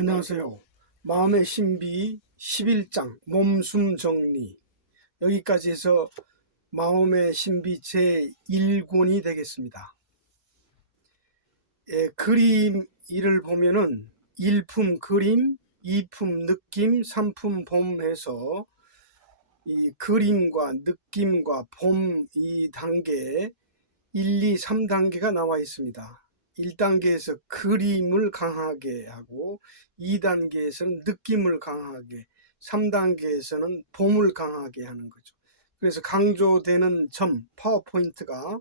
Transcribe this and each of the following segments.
안녕하세요. 마음의 신비 11장 몸숨 정리, 여기까지 해서 마음의 신비 제1권이 되겠습니다. 그림 1을 보면은 1품 그림, 2품 느낌, 3품 봄 해서 이 그림과 느낌과 봄 이 단계 1, 2, 3단계가 나와 있습니다. 1단계에서 그림을 강하게 하고 2단계에서는 느낌을 강하게, 3단계에서는 봄을 강하게 하는 거죠. 그래서 강조되는 점, 파워포인트가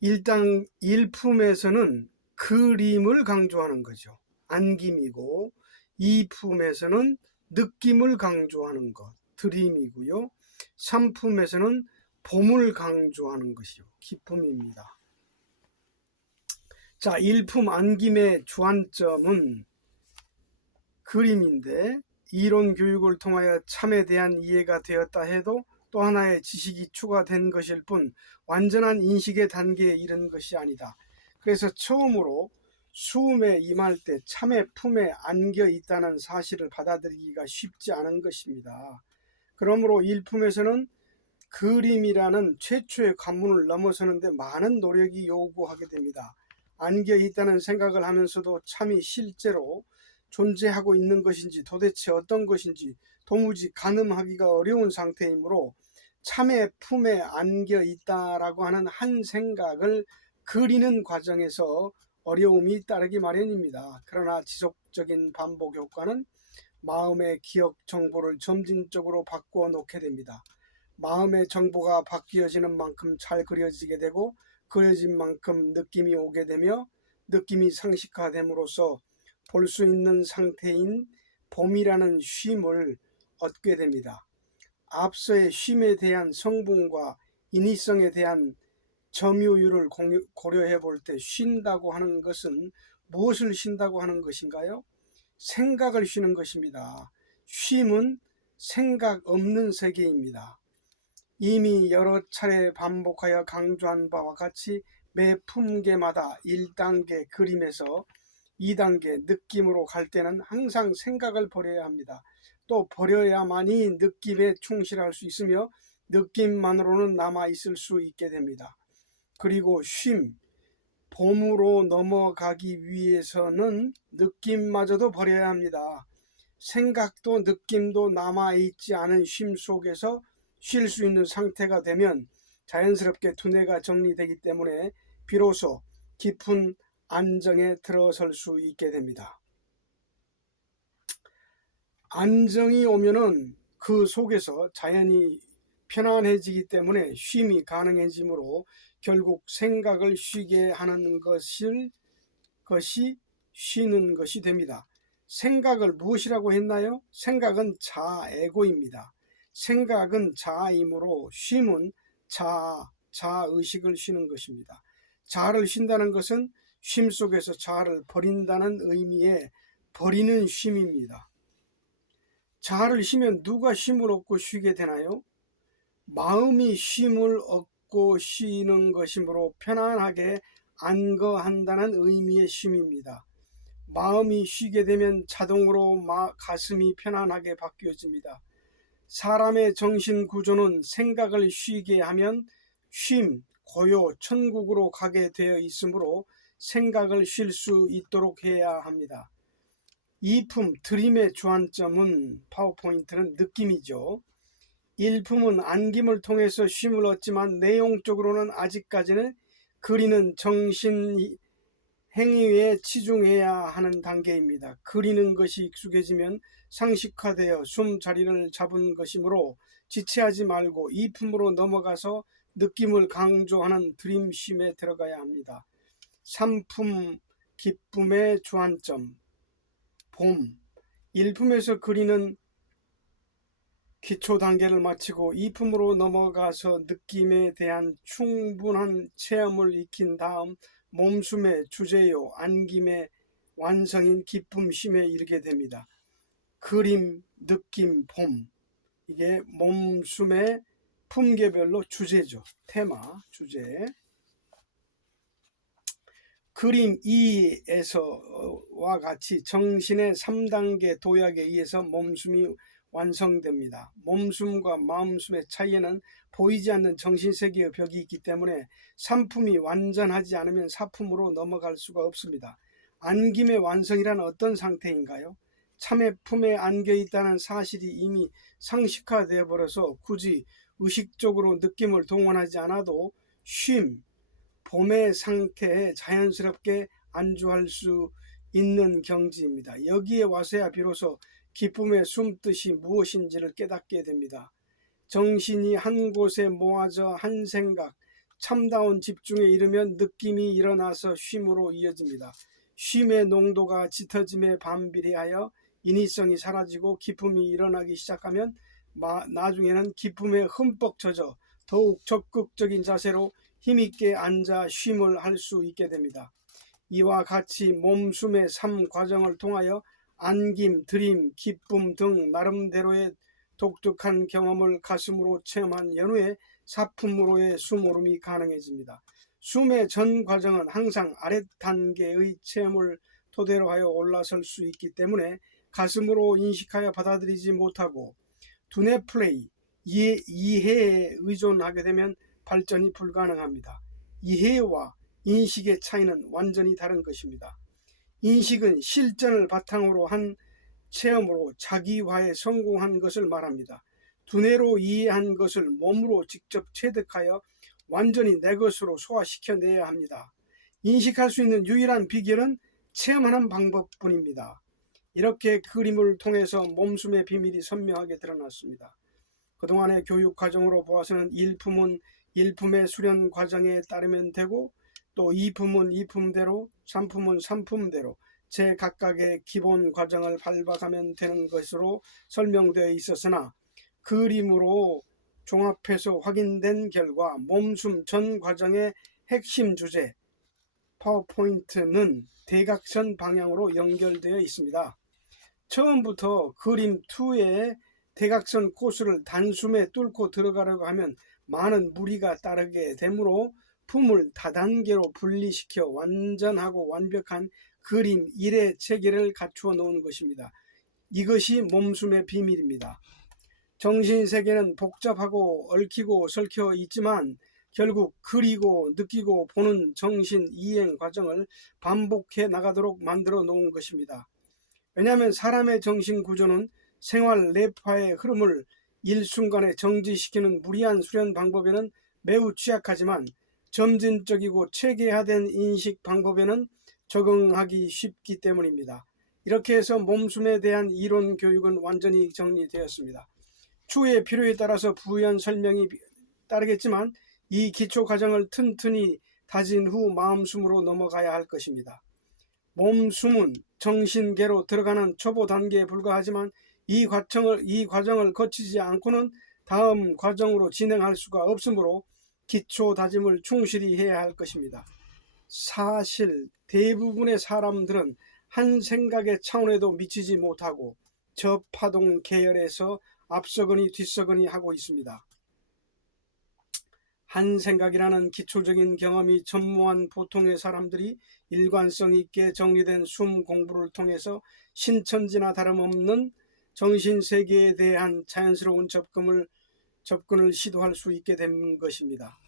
1품에서는 그림을 강조하는 거죠. 안김이고, 2품에서는 느낌을 강조하는 것, 드림이고요. 3품에서는 봄을 강조하는 것이요, 기쁨입니다. 자, 1품 안김의 주안점은 그림인데, 이론 교육을 통하여 참에 대한 이해가 되었다 해도 또 하나의 지식이 추가된 것일 뿐 완전한 인식의 단계에 이른 것이 아니다. 그래서 처음으로 수음에 임할 때 참의 품에 안겨 있다는 사실을 받아들이기가 쉽지 않은 것입니다. 그러므로 1품에서는 그림이라는 최초의 관문을 넘어서는데 많은 노력이 요구하게 됩니다. 안겨 있다는 생각을 하면서도 참이 실제로 존재하고 있는 것인지 도대체 어떤 것인지 도무지 가늠하기가 어려운 상태이므로 참의 품에 안겨 있다라고 하는 한 생각을 그리는 과정에서 어려움이 따르기 마련입니다. 그러나 지속적인 반복 효과는 마음의 기억 정보를 점진적으로 바꾸어 놓게 됩니다. 마음의 정보가 바뀌어지는 만큼 잘 그려지게 되고 그려진 만큼 느낌이 오게 되며 느낌이 상식화됨으로써 볼 수 있는 상태인 봄이라는 쉼을 얻게 됩니다. 앞서의 쉼에 대한 성분과 인위성에 대한 점유율을 고려해 볼 때 쉰다고 하는 것은 무엇을 쉰다고 하는 것인가요? 생각을 쉬는 것입니다. 쉼은 생각 없는 세계입니다. 이미 여러 차례 반복하여 강조한 바와 같이 매 품계마다 1단계 그림에서 2단계 느낌으로 갈 때는 항상 생각을 버려야 합니다. 또 버려야만이 느낌에 충실할 수 있으며 느낌만으로는 남아 있을 수 있게 됩니다. 그리고 쉼, 봄으로 넘어가기 위해서는 느낌마저도 버려야 합니다. 생각도 느낌도 남아있지 않은 쉼 속에서 쉴 수 있는 상태가 되면 자연스럽게 두뇌가 정리되기 때문에 비로소 깊은 안정에 들어설 수 있게 됩니다. 안정이 오면은 그 속에서 자연이 편안해지기 때문에 쉼이 가능해지므로 결국 생각을 쉬게 하는 것이 쉬는 것이 됩니다. 생각을 무엇이라고 했나요? 생각은 자에고입니다. 생각은 자아이므로 쉼은 자의식을 쉬는 것입니다. 자아를 쉰다는 것은 쉼 속에서 자아를 버린다는 의미의 버리는 쉼입니다. 자아를 쉬면 누가 쉼을 얻고 쉬게 되나요? 마음이 쉼을 얻고 쉬는 것이므로 편안하게 안거한다는 의미의 쉼입니다. 마음이 쉬게 되면 자동으로 가슴이 편안하게 바뀌어집니다. 사람의 정신 구조는 생각을 쉬게 하면 쉼, 고요, 천국으로 가게 되어 있으므로 생각을 쉴 수 있도록 해야 합니다. 이품 드림의 주안점은 파워포인트는 느낌이죠. 1품은 안김을 통해서 쉼을 얻지만 내용적으로는 아직까지는 그리는 정신 행위에 치중해야 하는 단계입니다. 그리는 것이 익숙해지면 상식화되어 숨 자리를 잡은 것이므로 지체하지 말고 2품으로 넘어가서 느낌을 강조하는 드림 쉼에 들어가야 합니다. 3품 기쁨의 주안점 봄, 1품에서 그리는 기초 단계를 마치고 2품으로 넘어가서 느낌에 대한 충분한 체험을 익힌 다음 몸숨의 주제요 안김의 완성인 기쁨 쉼에 이르게 됩니다. 그림, 느낌, 봄, 이게 몸숨의 품계별로 주제죠. 테마, 주제. 그림 2에서와 같이 정신의 3단계 도약에 의해서 몸숨이 완성됩니다. 몸숨과 마음숨의 차이에는 보이지 않는 정신세계의 벽이 있기 때문에 삼품이 완전하지 않으면 사품으로 넘어갈 수가 없습니다. 안김의 완성이란 어떤 상태인가요? 참의 품에 안겨 있다는 사실이 이미 상식화되어 버려서 굳이 의식적으로 느낌을 동원하지 않아도 쉼, 봄의 상태에 자연스럽게 안주할 수 있는 경지입니다. 여기에 와서야 비로소 기쁨의 숨뜻이 무엇인지를 깨닫게 됩니다. 정신이 한 곳에 모아져 한 생각, 참다운 집중에 이르면 느낌이 일어나서 쉼으로 이어집니다. 쉼의 농도가 짙어짐에 반비례하여 인위성이 사라지고 기쁨이 일어나기 시작하면 나중에는 기쁨에 흠뻑 젖어 더욱 적극적인 자세로 힘있게 앉아 쉼을 할 수 있게 됩니다. 이와 같이 몸숨의 3과정을 통하여 안김, 들임, 기쁨 등 나름대로의 독특한 경험을 가슴으로 체험한 연후에 사품으로의 숨오름이 가능해집니다. 숨의 전 과정은 항상 아랫 단계의 체험을 토대로 하여 올라설 수 있기 때문에 가슴으로 인식하여 받아들이지 못하고 두뇌 플레이, 이해에 의존하게 되면 발전이 불가능합니다. 이해와 인식의 차이는 완전히 다른 것입니다. 인식은 실전을 바탕으로 한 체험으로 자기화에 성공한 것을 말합니다. 두뇌로 이해한 것을 몸으로 직접 체득하여 완전히 내 것으로 소화시켜내야 합니다. 인식할 수 있는 유일한 비결은 체험하는 방법뿐입니다. 이렇게 그림을 통해서 몸숨의 비밀이 선명하게 드러났습니다. 그동안의 교육 과정으로 보아서는 1품은 1품의 수련 과정에 따르면 되고 또 2품은 2품대로 3품은 3품대로 제각각의 기본 과정을 밟아가면 되는 것으로 설명되어 있었으나 그림으로 종합해서 확인된 결과 몸숨 전 과정의 핵심 주제 파워포인트는 대각선 방향으로 연결되어 있습니다. 처음부터 그림 2의 대각선 코스를 단숨에 뚫고 들어가려고 하면 많은 무리가 따르게 되므로 품을 다단계로 분리시켜 완전하고 완벽한 그림 1의 체계를 갖추어 놓은 것입니다. 이것이 몸숨의 비밀입니다. 정신세계는 복잡하고 얽히고 설켜 있지만 결국 그리고 느끼고 보는 정신 이행 과정을 반복해 나가도록 만들어 놓은 것입니다. 왜냐하면 사람의 정신 구조는 생활 뇌파의 흐름을 일순간에 정지시키는 무리한 수련 방법에는 매우 취약하지만 점진적이고 체계화된 인식 방법에는 적응하기 쉽기 때문입니다. 이렇게 해서 몸숨에 대한 이론 교육은 완전히 정리되었습니다. 추후의 필요에 따라서 부연 설명이 따르겠지만 이 기초 과정을 튼튼히 다진 후 마음숨으로 넘어가야 할 것입니다. 몸숨은 정신계로 들어가는 초보 단계에 불과하지만 이 과정을 거치지 않고는 다음 과정으로 진행할 수가 없으므로 기초 다짐을 충실히 해야 할 것입니다. 사실 대부분의 사람들은 한 생각의 차원에도 미치지 못하고 저파동 계열에서 앞서거니 뒤서거니 하고 있습니다. 한 생각이라는 기초적인 경험이 전무한 보통의 사람들이 일관성 있게 정리된 숨 공부를 통해서 신천지나 다름없는 정신세계에 대한 자연스러운 접근을 시도할 수 있게 된 것입니다.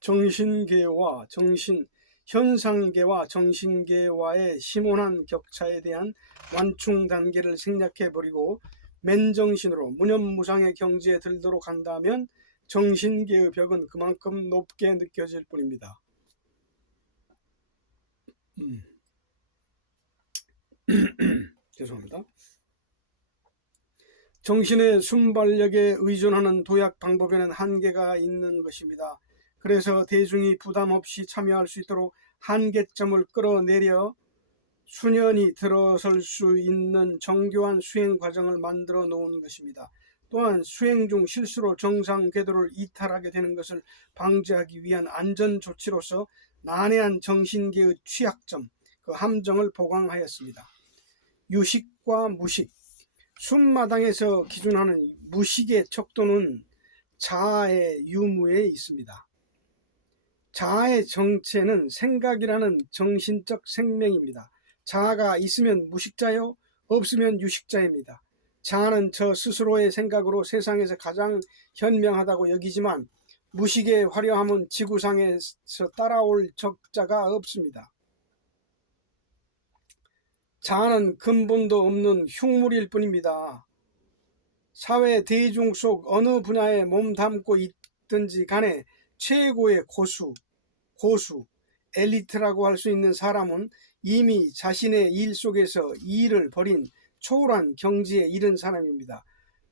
정신계와 현상계와 정신계와의 심오한 격차에 대한 완충 단계를 생략해버리고 맨정신으로 무념무상의 경지에 들도록 한다면 정신계의 벽은 그만큼 높게 느껴질 뿐입니다. 죄송합니다. 정신의 순발력에 의존하는 도약 방법에는 한계가 있는 것입니다. 그래서 대중이 부담 없이 참여할 수 있도록 한계점을 끌어내려 수년이 들어설 수 있는 정교한 수행 과정을 만들어 놓은 것입니다. 또한 수행 중 실수로 정상 궤도를 이탈하게 되는 것을 방지하기 위한 안전 조치로서 난해한 정신계의 취약점, 그 함정을 보강하였습니다. 유식과 무식, 숨마당에서 기준하는 무식의 척도는 자아의 유무에 있습니다. 자아의 정체는 생각이라는 정신적 생명입니다. 자아가 있으면 무식자요, 없으면 유식자입니다. 자아는 저 스스로의 생각으로 세상에서 가장 현명하다고 여기지만 무식의 화려함은 지구상에서 따라올 적자가 없습니다. 자아는 근본도 없는 흉물일 뿐입니다. 사회 대중 속 어느 분야에 몸담고 있든지 간에 최고의 고수, 엘리트라고 할 수 있는 사람은 이미 자신의 일 속에서 일을 벌인 초월한 경지에 이른 사람입니다.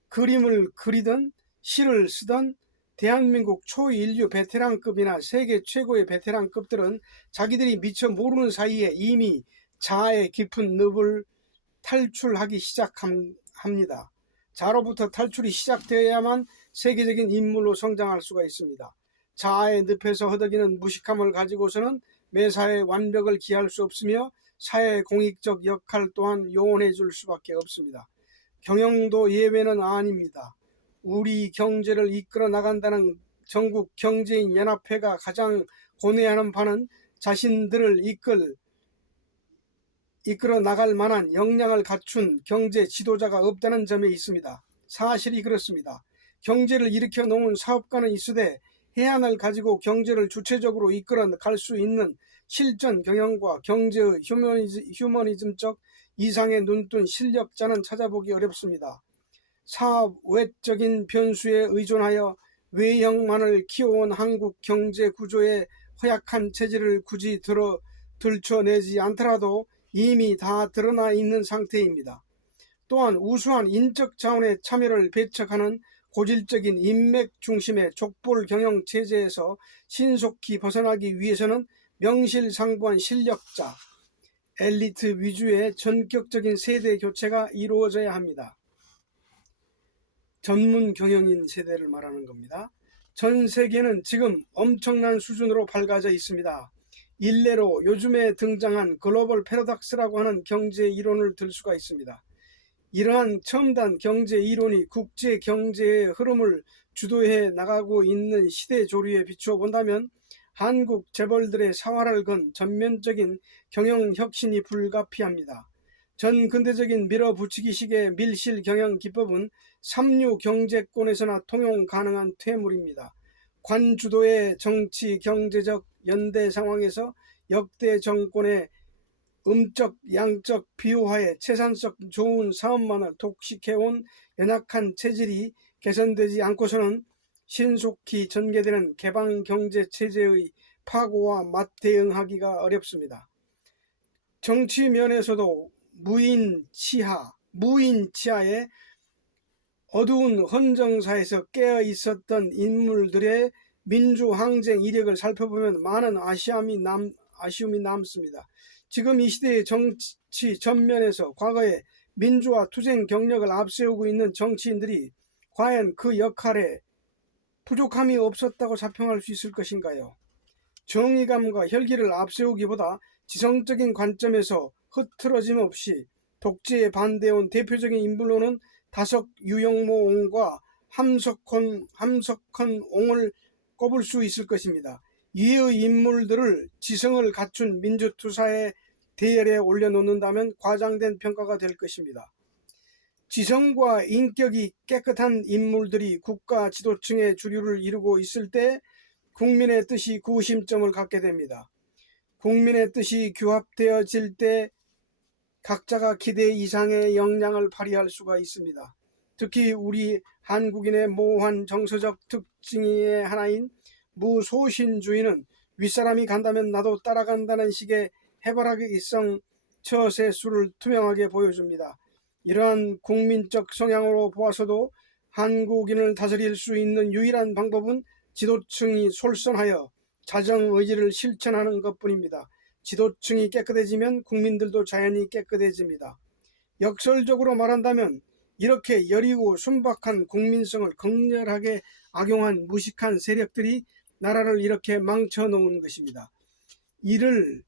그림을 그리든 시를 쓰든 대한민국 초인류 베테랑급이나 세계 최고의 베테랑급들은 자기들이 미처 모르는 사이에 이미 자아의 깊은 늪을 탈출하기 시작합니다. 자로부터 탈출이 시작되어야만 세계적인 인물로 성장할 수가 있습니다. 자아의 늪에서 허덕이는 무식함을 가지고서는 매사에 완벽을 기할 수 없으며 사회 공익적 역할 또한 요원해 줄 수밖에 없습니다. 경영도 예외는 아닙니다. 우리 경제를 이끌어 나간다는 전국 경제인 연합회가 가장 고뇌하는 바는 자신들을 이끌어 나갈 만한 역량을 갖춘 경제 지도자가 없다는 점에 있습니다. 사실이 그렇습니다. 경제를 일으켜 놓은 사업가는 있으되 해안을 가지고 경제를 주체적으로 이끌어 갈 수 있는 실전 경영과 경제의 휴머니즘적 이상의 눈뜬 실력자는 찾아보기 어렵습니다. 사업 외적인 변수에 의존하여 외형만을 키워온 한국 경제 구조의 허약한 체질을 굳이 들춰내지 않더라도 이미 다 드러나 있는 상태입니다. 또한 우수한 인적 자원의 참여를 배척하는 고질적인 인맥 중심의 족볼 경영 체제에서 신속히 벗어나기 위해서는 명실상부한 실력자, 엘리트 위주의 전격적인 세대 교체가 이루어져야 합니다. 전문 경영인 세대를 말하는 겁니다. 전 세계는 지금 엄청난 수준으로 밝아져 있습니다. 일례로 요즘에 등장한 글로벌 패러독스라고 하는 경제 이론을 들 수가 있습니다. 이러한 첨단 경제 이론이 국제 경제의 흐름을 주도해 나가고 있는 시대 조류에 비추어 본다면 한국 재벌들의 사활을 건 전면적인 경영 혁신이 불가피합니다. 전 근대적인 밀어붙이기식의 밀실 경영 기법은 삼류 경제권에서나 통용 가능한 퇴물입니다. 관주도의 정치 경제적 연대 상황에서 역대 정권의 음적 양적 비호화에 채산성 좋은 사업만을 독식해온 연약한 체질이 개선되지 않고서는 신속히 전개되는 개방경제체제의 파고와 맞대응하기가 어렵습니다. 정치 면에서도 무인치하의 어두운 헌정사에서 깨어 있었던 인물들의 민주항쟁 이력을 살펴보면 많은 아쉬움이 남습니다. 지금 이 시대의 정치 전면에서 과거에 민주화 투쟁 경력을 앞세우고 있는 정치인들이 과연 그 역할에 부족함이 없었다고 자평할 수 있을 것인가요? 정의감과 혈기를 앞세우기보다 지성적인 관점에서 흐트러짐 없이 독재에 반대해온 대표적인 인물로는 다석 유영모 옹과 함석헌 옹을 꼽을 수 있을 것입니다. 이의 인물들을 지성을 갖춘 민주투사의 대열에 올려놓는다면 과장된 평가가 될 것입니다. 지성과 인격이 깨끗한 인물들이 국가 지도층의 주류를 이루고 있을 때 국민의 뜻이 구심점을 갖게 됩니다. 국민의 뜻이 규합되어질 때 각자가 기대 이상의 역량을 발휘할 수가 있습니다. 특히 우리 한국인의 모호한 정서적 특징의 하나인 무소신주의는 윗사람이 간다면 나도 따라간다는 식의 해바라기성 처세술을 투명하게 보여줍니다. 이러한 국민적 성향으로 보아서도 한국인을 다스릴 수 있는 유일한 방법은 지도층이 솔선하여 자정의지를 실천하는 것뿐입니다. 지도층이 깨끗해지면 국민들도 자연히 깨끗해집니다. 역설적으로 말한다면 이렇게 여리고 순박한 국민성을 극렬하게 악용한 무식한 세력들이 나라를 이렇게 망쳐놓은 것입니다. 이를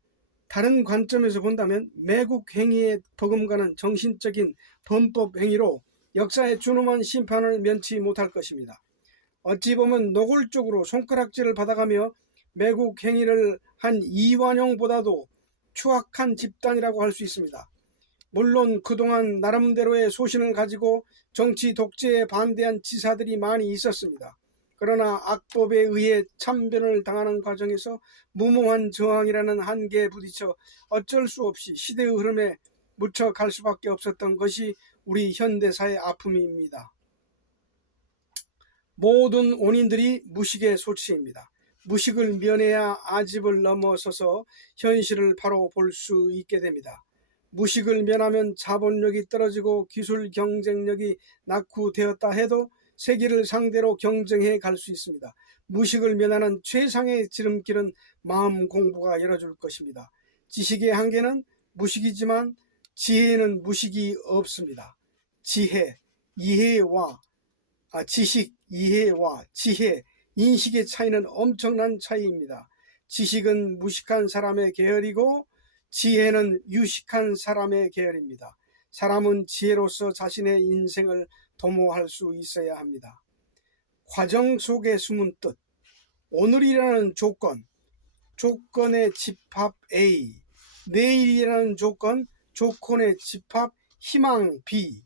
다른 관점에서 본다면 매국 행위에 버금가는 정신적인 범법 행위로 역사의 준엄한 심판을 면치 못할 것입니다. 어찌 보면 노골적으로 손가락질을 받아가며 매국 행위를 한 이완용보다도 추악한 집단이라고 할 수 있습니다. 물론 그동안 나름대로의 소신을 가지고 정치 독재에 반대한 지사들이 많이 있었습니다. 그러나 악법에 의해 참변을 당하는 과정에서 무모한 저항이라는 한계에 부딪혀 어쩔 수 없이 시대의 흐름에 묻혀갈 수밖에 없었던 것이 우리 현대사의 아픔입니다. 모든 원인들이 무식의 소치입니다. 무식을 면해야 아집을 넘어서서 현실을 바로 볼 수 있게 됩니다. 무식을 면하면 자본력이 떨어지고 기술 경쟁력이 낙후되었다 해도 세계를 상대로 경쟁해 갈 수 있습니다. 무식을 면하는 최상의 지름길은 마음 공부가 열어줄 것입니다. 지식의 한계는 무식이지만 지혜는 무식이 없습니다. 지식, 이해와 지혜, 인식의 차이는 엄청난 차이입니다. 지식은 무식한 사람의 계열이고 지혜는 유식한 사람의 계열입니다. 사람은 지혜로서 자신의 인생을 도모할 수 있어야 합니다. 과정 속에 숨은 뜻, 오늘이라는 조건의 집합 A, 내일이라는 조건의 집합 희망 B.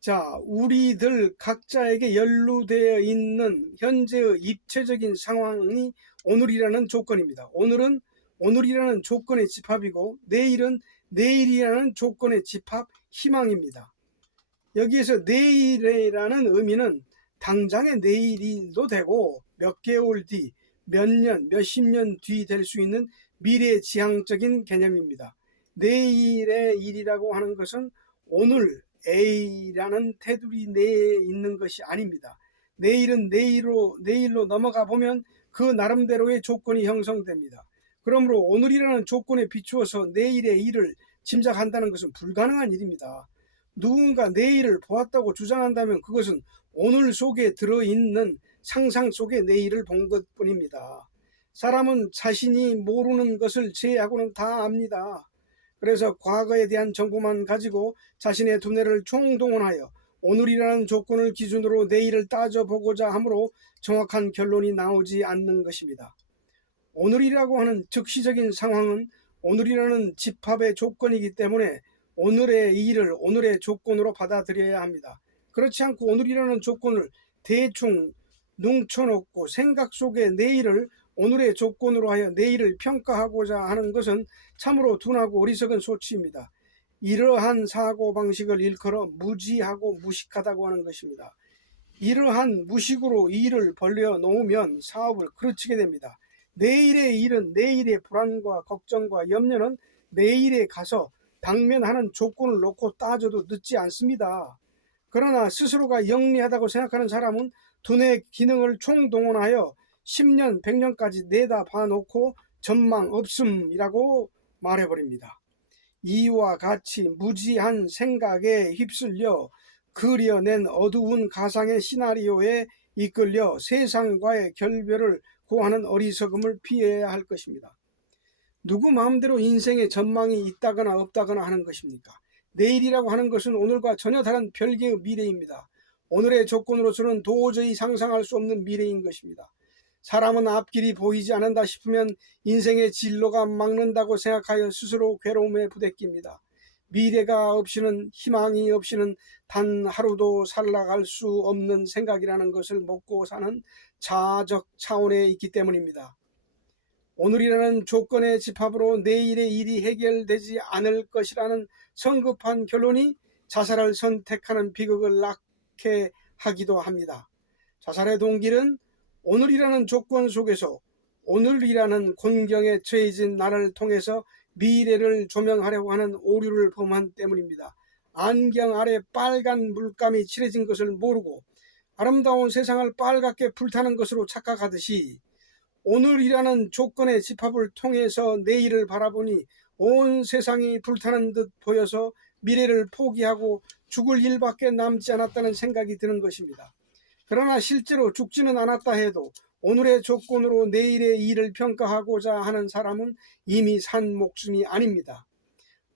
자, 우리들 각자에게 연루되어 있는 현재의 입체적인 상황이 오늘이라는 조건입니다. 오늘이라는 조건의 집합이고 내일은 내일이라는 조건의 집합 희망입니다. 여기에서 내일이라는 의미는 당장의 내일도 되고 몇 개월 뒤, 몇 년, 몇십 년 뒤 될 수 있는 미래지향적인 개념입니다. 내일의 일이라고 하는 것은 오늘 A라는 테두리 내에 있는 것이 아닙니다. 내일은 내일로 넘어가 보면 그 나름대로의 조건이 형성됩니다. 그러므로 오늘이라는 조건에 비추어서 내일의 일을 짐작한다는 것은 불가능한 일입니다. 누군가 내일을 보았다고 주장한다면 그것은 오늘 속에 들어있는 상상 속의 내일을 본 것뿐입니다. 사람은 자신이 모르는 것을 제외하고는 다 압니다. 그래서 과거에 대한 정보만 가지고 자신의 두뇌를 총동원하여 오늘이라는 조건을 기준으로 내일을 따져보고자 하므로 정확한 결론이 나오지 않는 것입니다. 오늘이라고 하는 즉시적인 상황은 오늘이라는 집합의 조건이기 때문에 오늘의 일을 오늘의 조건으로 받아들여야 합니다. 그렇지 않고 오늘이라는 조건을 대충 뭉쳐놓고 생각 속의 내일을 오늘의 조건으로 하여 내일을 평가하고자 하는 것은 참으로 둔하고 어리석은 소치입니다. 이러한 사고방식을 일컬어 무지하고 무식하다고 하는 것입니다. 이러한 무식으로 일을 벌려 놓으면 사업을 그르치게 됩니다. 내일의 일은 내일의 불안과 걱정과 염려는 내일에 가서 당면하는 조건을 놓고 따져도 늦지 않습니다. 그러나 스스로가 영리하다고 생각하는 사람은 두뇌 기능을 총동원하여 10년, 100년까지 내다 봐놓고 전망 없음이라고 말해버립니다. 이와 같이 무지한 생각에 휩쓸려 그려낸 어두운 가상의 시나리오에 이끌려 세상과의 결별을 고하는 어리석음을 피해야 할 것입니다. 누구 마음대로 인생의 전망이 있다거나 없다거나 하는 것입니까? 내일이라고 하는 것은 오늘과 전혀 다른 별개의 미래입니다. 오늘의 조건으로서는 도저히 상상할 수 없는 미래인 것입니다. 사람은 앞길이 보이지 않는다 싶으면 인생의 진로가 막는다고 생각하여 스스로 괴로움에 부대낍니다. 미래가 없이는, 희망이 없이는 단 하루도 살아갈 수 없는 생각이라는 것을 먹고 사는 자아적 차원에 있기 때문입니다. 오늘이라는 조건의 집합으로 내일의 일이 해결되지 않을 것이라는 성급한 결론이 자살을 선택하는 비극을 낳게 하기도 합니다. 자살의 동기는 오늘이라는 조건 속에서 오늘이라는 곤경에 처해진 나를 통해서 미래를 조명하려고 하는 오류를 범한 때문입니다. 안경 아래 빨간 물감이 칠해진 것을 모르고 아름다운 세상을 빨갛게 불타는 것으로 착각하듯이 오늘이라는 조건의 집합을 통해서 내일을 바라보니 온 세상이 불타는 듯 보여서 미래를 포기하고 죽을 일밖에 남지 않았다는 생각이 드는 것입니다. 그러나 실제로 죽지는 않았다 해도 오늘의 조건으로 내일의 일을 평가하고자 하는 사람은 이미 산 목숨이 아닙니다.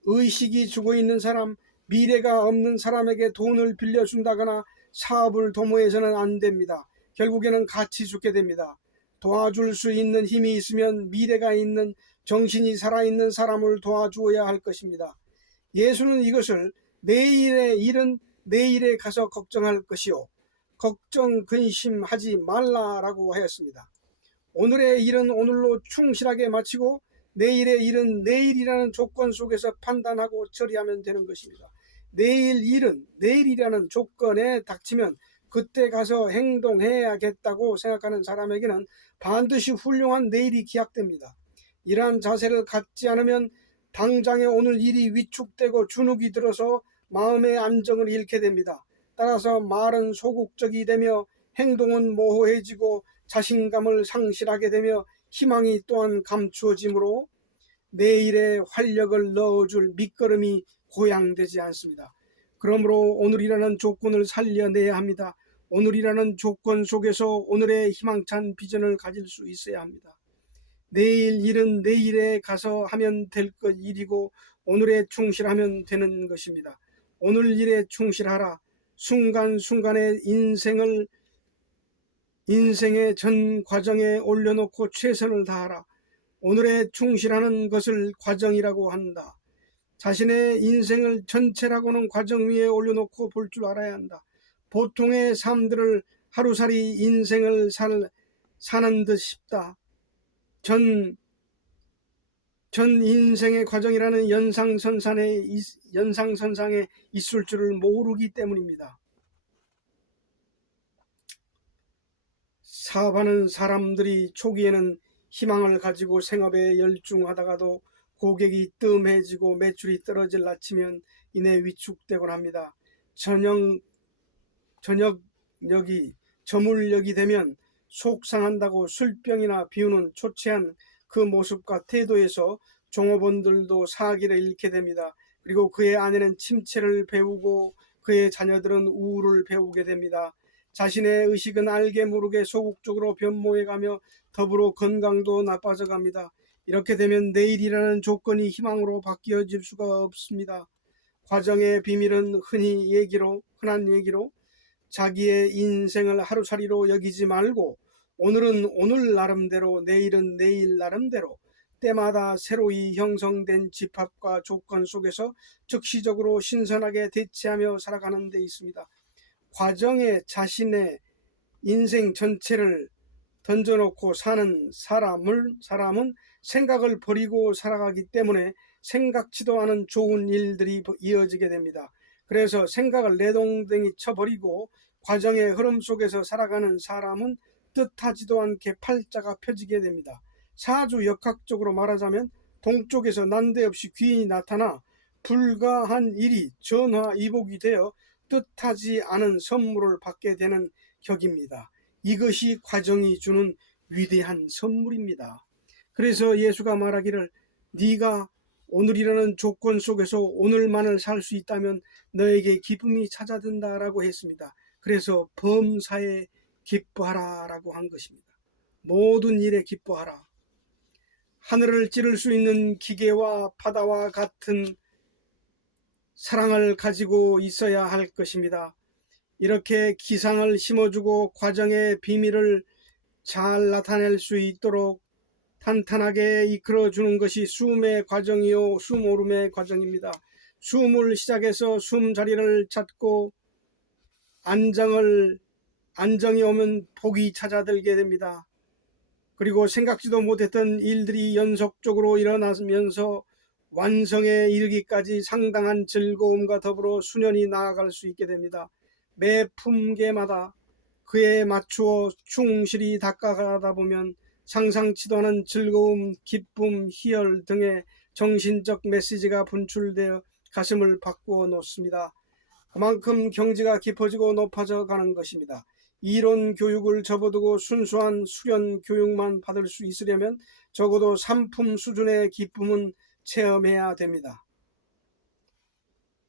의식이 죽어있는 사람, 미래가 없는 사람에게 돈을 빌려준다거나 사업을 도모해서는 안 됩니다. 결국에는 같이 죽게 됩니다. 도와줄 수 있는 힘이 있으면 미래가 있는 정신이 살아있는 사람을 도와주어야 할 것입니다. 예수는 이것을 내일의 일은 내일에 가서 걱정할 것이요 걱정 근심하지 말라라고 하였습니다. 오늘의 일은 오늘로 충실하게 마치고 내일의 일은 내일이라는 조건 속에서 판단하고 처리하면 되는 것입니다. 내일 일은 내일이라는 조건에 닥치면 그때 가서 행동해야겠다고 생각하는 사람에게는 반드시 훌륭한 내일이 기약됩니다. 이러한 자세를 갖지 않으면 당장의 오늘 일이 위축되고 주눅이 들어서 마음의 안정을 잃게 됩니다. 따라서 말은 소극적이 되며 행동은 모호해지고 자신감을 상실하게 되며 희망이 또한 감추어지므로 내일에 활력을 넣어줄 밑거름이 고양되지 않습니다. 그러므로 오늘이라는 조건을 살려내야 합니다. 오늘이라는 조건 속에서 오늘의 희망찬 비전을 가질 수 있어야 합니다. 내일 일은 내일에 가서 하면 될 것 일이고 오늘에 충실하면 되는 것입니다. 오늘 일에 충실하라. 순간순간의 인생의 전 과정에 올려놓고 최선을 다하라. 오늘에 충실하는 것을 과정이라고 한다. 자신의 인생을 전체라고는 과정 위에 올려놓고 볼 줄 알아야 한다. 보통의 삶들을 하루살이 인생을 사는 듯 싶다. 전 인생의 과정이라는 연상선상에 있을 줄을 모르기 때문입니다. 사업하는 사람들이 초기에는 희망을 가지고 생업에 열중하다가도 고객이 뜸해지고 매출이 떨어질 나치면 이내 위축되곤 합니다. 저물력이 되면 속상한다고 술병이나 비우는 초췌한 그 모습과 태도에서 종업원들도 사기를 잃게 됩니다. 그리고 그의 아내는 침체를 배우고 그의 자녀들은 우울을 배우게 됩니다. 자신의 의식은 알게 모르게 소극적으로 변모해가며 더불어 건강도 나빠져 갑니다. 이렇게 되면 내일이라는 조건이 희망으로 바뀌어질 수가 없습니다. 과정의 비밀은 흔한 얘기로 자기의 인생을 하루살이로 여기지 말고 오늘은 오늘 나름대로 내일은 내일 나름대로 때마다 새로이 형성된 집합과 조건 속에서 즉시적으로 신선하게 대체하며 살아가는 데 있습니다. 과정에 자신의 인생 전체를 던져놓고 사는 사람은 생각을 버리고 살아가기 때문에 생각지도 않은 좋은 일들이 이어지게 됩니다. 그래서 생각을 내동댕이 쳐버리고 과정의 흐름 속에서 살아가는 사람은 뜻하지도 않게 팔자가 펴지게 됩니다. 사주 역학적으로 말하자면 동쪽에서 난데없이 귀인이 나타나 불가한 일이 전화위복이 되어 뜻하지 않은 선물을 받게 되는 격입니다. 이것이 과정이 주는 위대한 선물입니다. 그래서 예수가 말하기를 네가 오늘이라는 조건 속에서 오늘만을 살 수 있다면 너에게 기쁨이 찾아든다라고 했습니다. 그래서 범사에 기뻐하라라고 한 것입니다. 모든 일에 기뻐하라. 하늘을 찌를 수 있는 기계와 바다와 같은 사랑을 가지고 있어야 할 것입니다. 이렇게 기상을 심어주고 과정의 비밀을 잘 나타낼 수 있도록 탄탄하게 이끌어주는 것이 숨의 과정이요 숨오름의 과정입니다. 숨을 시작해서 숨자리를 찾고 안정이 오면 복이 찾아들게 됩니다. 그리고 생각지도 못했던 일들이 연속적으로 일어나면서 완성에 이르기까지 상당한 즐거움과 더불어 수년이 나아갈 수 있게 됩니다. 매 품계마다 그에 맞추어 충실히 닦아가다 보면 상상치도 않은 즐거움, 기쁨, 희열 등의 정신적 메시지가 분출되어 가슴을 바꾸어 놓습니다. 그만큼 경지가 깊어지고 높아져 가는 것입니다. 이론 교육을 접어두고 순수한 수련 교육만 받을 수 있으려면 적어도 상품 수준의 기쁨은 체험해야 됩니다.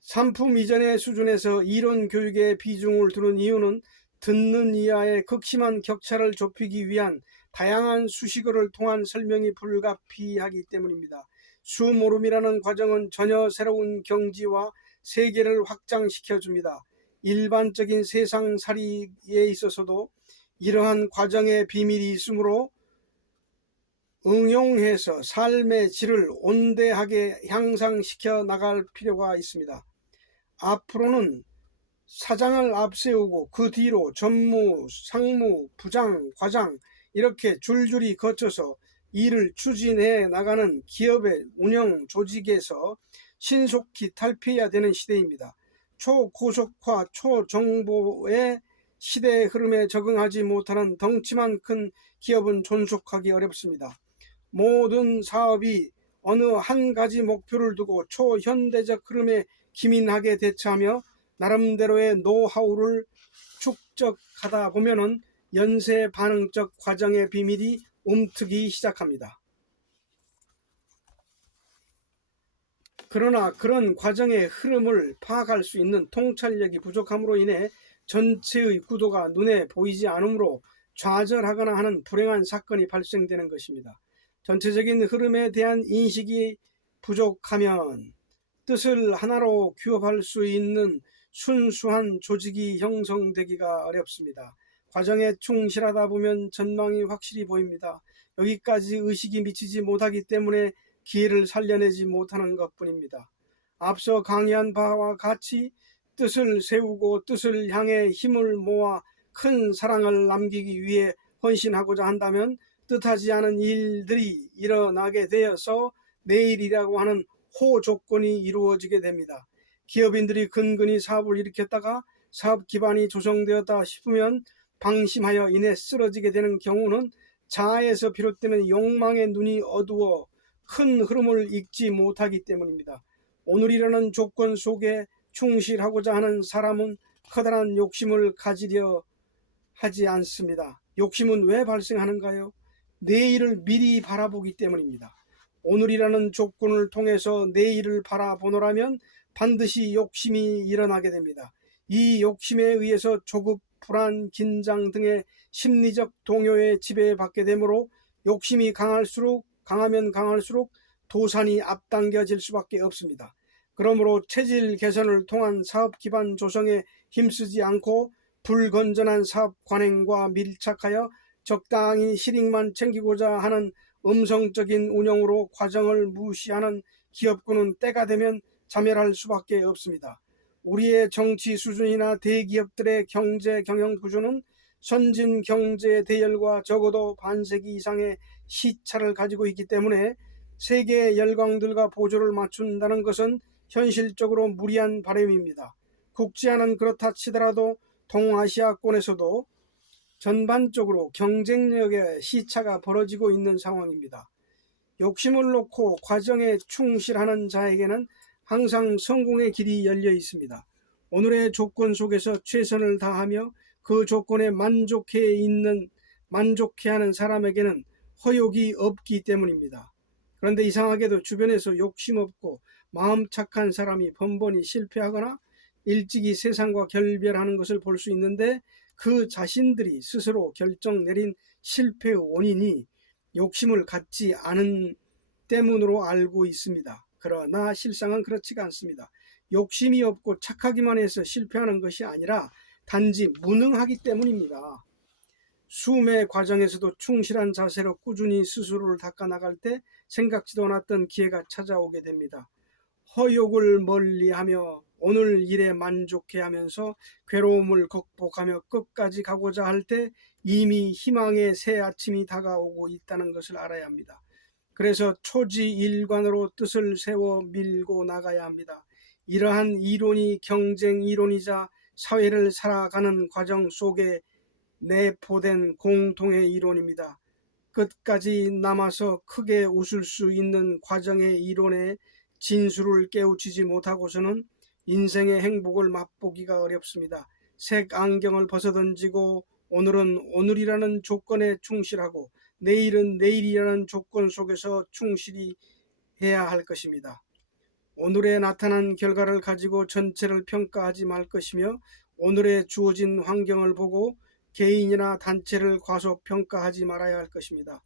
상품 이전의 수준에서 이론 교육에 비중을 두는 이유는 듣는 이하의 극심한 격차를 좁히기 위한 다양한 수식어를 통한 설명이 불가피하기 때문입니다. 수모름이라는 과정은 전혀 새로운 경지와 세계를 확장시켜 줍니다. 일반적인 세상살이에 있어서도 이러한 과정의 비밀이 있으므로 응용해서 삶의 질을 온대하게 향상시켜 나갈 필요가 있습니다. 앞으로는 사장을 앞세우고 그 뒤로 전무, 상무, 부장, 과장 이렇게 줄줄이 거쳐서 일을 추진해 나가는 기업의 운영 조직에서 신속히 탈피해야 되는 시대입니다. 초고속화, 초정보의 시대 흐름에 적응하지 못하는 덩치만 큰 기업은 존속하기 어렵습니다. 모든 사업이 어느 한 가지 목표를 두고 초현대적 흐름에 기민하게 대처하며 나름대로의 노하우를 축적하다 보면은 연쇄 반응적 과정의 비밀이 움트기 시작합니다. 그러나 그런 과정의 흐름을 파악할 수 있는 통찰력이 부족함으로 인해 전체의 구도가 눈에 보이지 않으므로 좌절하거나 하는 불행한 사건이 발생되는 것입니다. 전체적인 흐름에 대한 인식이 부족하면 뜻을 하나로 규합할 수 있는 순수한 조직이 형성되기가 어렵습니다. 과정에 충실하다 보면 전망이 확실히 보입니다. 여기까지 의식이 미치지 못하기 때문에 기회를 살려내지 못하는 것뿐입니다. 앞서 강의한 바와 같이 뜻을 세우고 뜻을 향해 힘을 모아 큰 사랑을 남기기 위해 헌신하고자 한다면 뜻하지 않은 일들이 일어나게 되어서 내일이라고 하는 호조건이 이루어지게 됩니다. 기업인들이 근근히 사업을 일으켰다가 사업 기반이 조성되었다 싶으면 방심하여 인해 쓰러지게 되는 경우는 자아에서 비롯되는 욕망의 눈이 어두워 큰 흐름을 읽지 못하기 때문입니다. 오늘이라는 조건 속에 충실하고자 하는 사람은 커다란 욕심을 가지려 하지 않습니다. 욕심은 왜 발생하는가요? 내일을 미리 바라보기 때문입니다. 오늘이라는 조건을 통해서 내일을 바라보노라면 반드시 욕심이 일어나게 됩니다. 이 욕심에 의해서 조급, 불안, 긴장 등의 심리적 동요에 지배받게 되므로 욕심이 강하면 강할수록 도산이 앞당겨질 수밖에 없습니다. 그러므로 체질 개선을 통한 사업 기반 조성에 힘쓰지 않고 불건전한 사업 관행과 밀착하여 적당히 실익만 챙기고자 하는 음성적인 운영으로 과정을 무시하는 기업군은 때가 되면 자멸할 수밖에 없습니다. 우리의 정치 수준이나 대기업들의 경제 경영 구조는 선진 경제 대열과 적어도 반세기 이상의 시차를 가지고 있기 때문에 세계 열강들과 보조를 맞춘다는 것은 현실적으로 무리한 바람입니다. 국제화는 그렇다 치더라도 동아시아권에서도 전반적으로 경쟁력의 시차가 벌어지고 있는 상황입니다. 욕심을 놓고 과정에 충실하는 자에게는 항상 성공의 길이 열려 있습니다. 오늘의 조건 속에서 최선을 다하며 그 조건에 만족해하는 사람에게는 허욕이 없기 때문입니다. 그런데 이상하게도 주변에서 욕심 없고 마음 착한 사람이 번번이 실패하거나 일찍이 세상과 결별하는 것을 볼 수 있는데 그 자신들이 스스로 결정 내린 실패의 원인이 욕심을 갖지 않은 때문으로 알고 있습니다. 그러나 실상은 그렇지가 않습니다. 욕심이 없고 착하기만 해서 실패하는 것이 아니라 단지 무능하기 때문입니다. 수음의 과정에서도 충실한 자세로 꾸준히 스스로를 닦아나갈 때 생각지도 않았던 기회가 찾아오게 됩니다. 허욕을 멀리하며 오늘 일에 만족해하면서 괴로움을 극복하며 끝까지 가고자 할 때 이미 희망의 새 아침이 다가오고 있다는 것을 알아야 합니다. 그래서 초지일관으로 뜻을 세워 밀고 나가야 합니다. 이러한 이론이 경쟁 이론이자 사회를 살아가는 과정 속에 내포된 공통의 이론입니다. 끝까지 남아서 크게 웃을 수 있는 과정의 이론의 진수를 깨우치지 못하고서는 인생의 행복을 맛보기가 어렵습니다. 색 안경을 벗어던지고 오늘은 오늘이라는 조건에 충실하고 내일은 내일이라는 조건 속에서 충실히 해야 할 것입니다. 오늘에 나타난 결과를 가지고 전체를 평가하지 말 것이며 오늘에 주어진 환경을 보고 개인이나 단체를 과소평가하지 말아야 할 것입니다.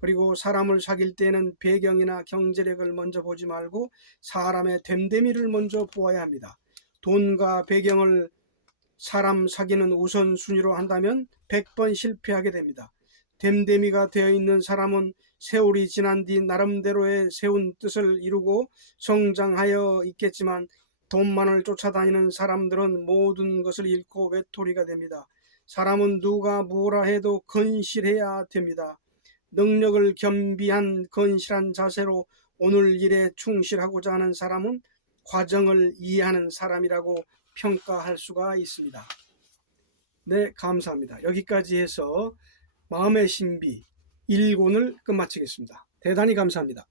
그리고 사람을 사귈 때는 배경이나 경제력을 먼저 보지 말고 사람의 됨됨이를 먼저 보아야 합니다. 돈과 배경을 사람 사귀는 우선순위로 한다면 100번 실패하게 됩니다. 됨됨이가 되어 있는 사람은 세월이 지난 뒤 나름대로의 세운 뜻을 이루고 성장하여 있겠지만 돈만을 쫓아다니는 사람들은 모든 것을 잃고 외톨이가 됩니다. 사람은 누가 뭐라 해도 건실해야 됩니다. 능력을 겸비한 건실한 자세로 오늘 일에 충실하고자 하는 사람은 과정을 이해하는 사람이라고 평가할 수가 있습니다. 네, 감사합니다. 여기까지 해서 마음의 신비 1권을 끝마치겠습니다. 대단히 감사합니다.